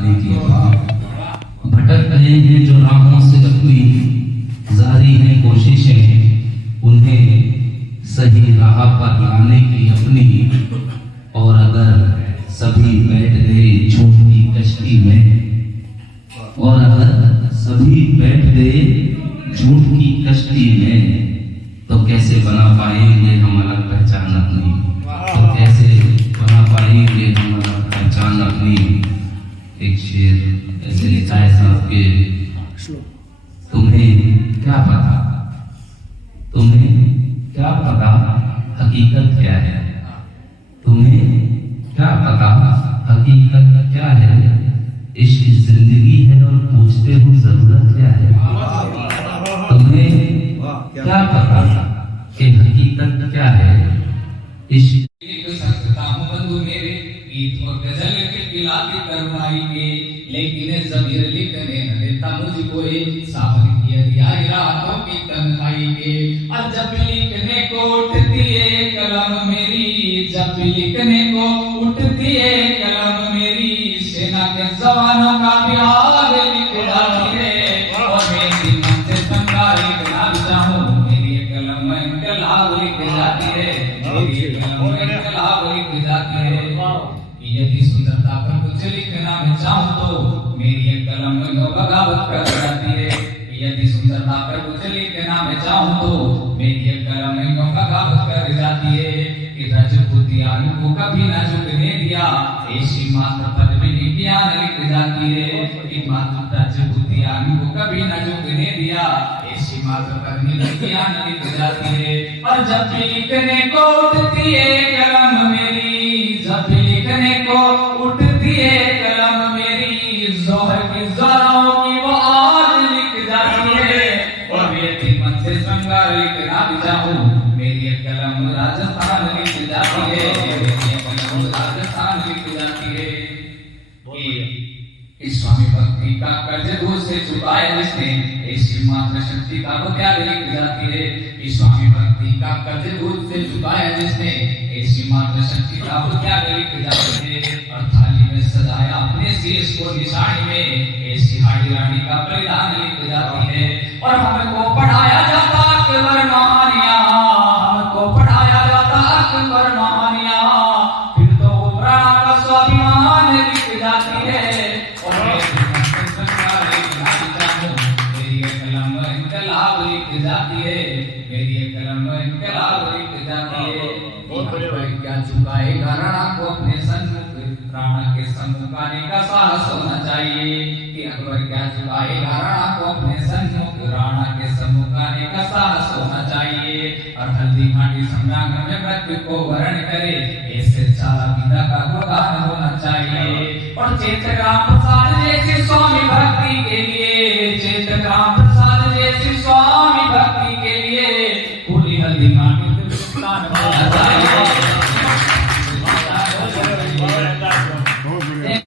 लाने की भटक रहे हैं जो राहों से अपनी, जारी हैं कोशिशें उन्हें सही राह पर लाने की अपनी। और अगर सभी बैठ गए झूठ की कश्ती में, और अगर सभी बैठ गए झूठ की कश्ती में, तो कैसे बना पाएंगे हम अलग पहचान अपनी, तो कैसे बना पाएंगे हम अलग पहचान अपनी। एक शेर ऐसे लिखा है साहब के, तुम्हें क्या पता, तुम्हें क्या पता हकीकत क्या है, तुम्हें क्या पता हकीकत क्या है, इश्क जिंदगी है और पूछते हो जरूरत क्या है। तुम्हें क्या पता कि हकीकत क्या है, इश्क सकता हूँ बंधु मेरे गीत और गजल के खिलाफ करवाएंगे, लेकिन ज़मीर लिखने न देता मुझको साबर की दिहाई रातों की तन्हाई के। और जब लिखने को उठती है कलम मेरी, जब लिखने को उठती है कलम मेरी, सेना के जवानों का भी हाल लिख डालती है। और मेरी मन से संगार लिखना चाहूँ, मेरी कलम इनकलाब लिख जाती है, मेरी कलम इनकलाब लिख जाती है। यदि सुंदरता पर कुछ लिखना मैं चाहूँ तो मेरी कलम बगावत कर जाती है। यदि सुंदरता पर कुछ लिखना मैं चाहूँ तो मेरी कलम बगावत कर जाती है। कि रजपूतियान को कभी न झुकने दिया, ऐसी मात्र पद में ज्ञान लिख जाती है। कि मात्र रजपूतियान को कभी न झुकने दिया, ऐसी मात्र पद में ज्ञान लिख जाती है। और जब भी लिखने को उठती है कलम मेरी, जब भी लिखने को उठती है कलम मेरी, जोहर की ज़राओं की वो आग लिख जाती है। और मेरी मन से श्रृंगार लिखना भी चाहूँ, मेरी कलम राजस्थान लिख जाती है, मेरी कलम राजस्थान लिख जाती है। इस स्वामी भक्ति का कर्ज दूर से चुकाया जिसने, ऐसी मात्र शक्ति का वो त्याग लिख जाती है। इस स्वामी भक्ति का कर्ज दूर से चुकाया जिसने, ऐसी मात्र शक्ति का वो त्याग लिख जाती है। और थाली में सजाया अपने शीश को निशानी में, ऐसी हाड़ी रानी का बलिदान लिख जाती है। और हमको पढ़ाया जाता अकबर महानिया, हमको पढ़ाया जाता अकबर महानिया, फिर तो वो प्राण का स्वाभिमान लिख जाती है। और मेरी कलम इनकलाब लिख जाती है, मेरी कलम इनकलाब लिख जाती है। क्या चुकाएगा राणा को अपने सन्मुख, राणा के सन्मुख आने का साहस होना चाहिए। कि अकबर क्या चुकाएगा राणा को अपने सन्मुख, राणा के सन्मुख आने का साहस होना चाहिए। और हल्दी घाटी संग्राम में मृत्यु को वरण करे, ऐसे चाला पिता का गुणगान होना चाहिए। और चेतराम प्रसाद जैसे स्वामी भक्ति के लिए, चेतराम प्रसाद जैसे स्वामी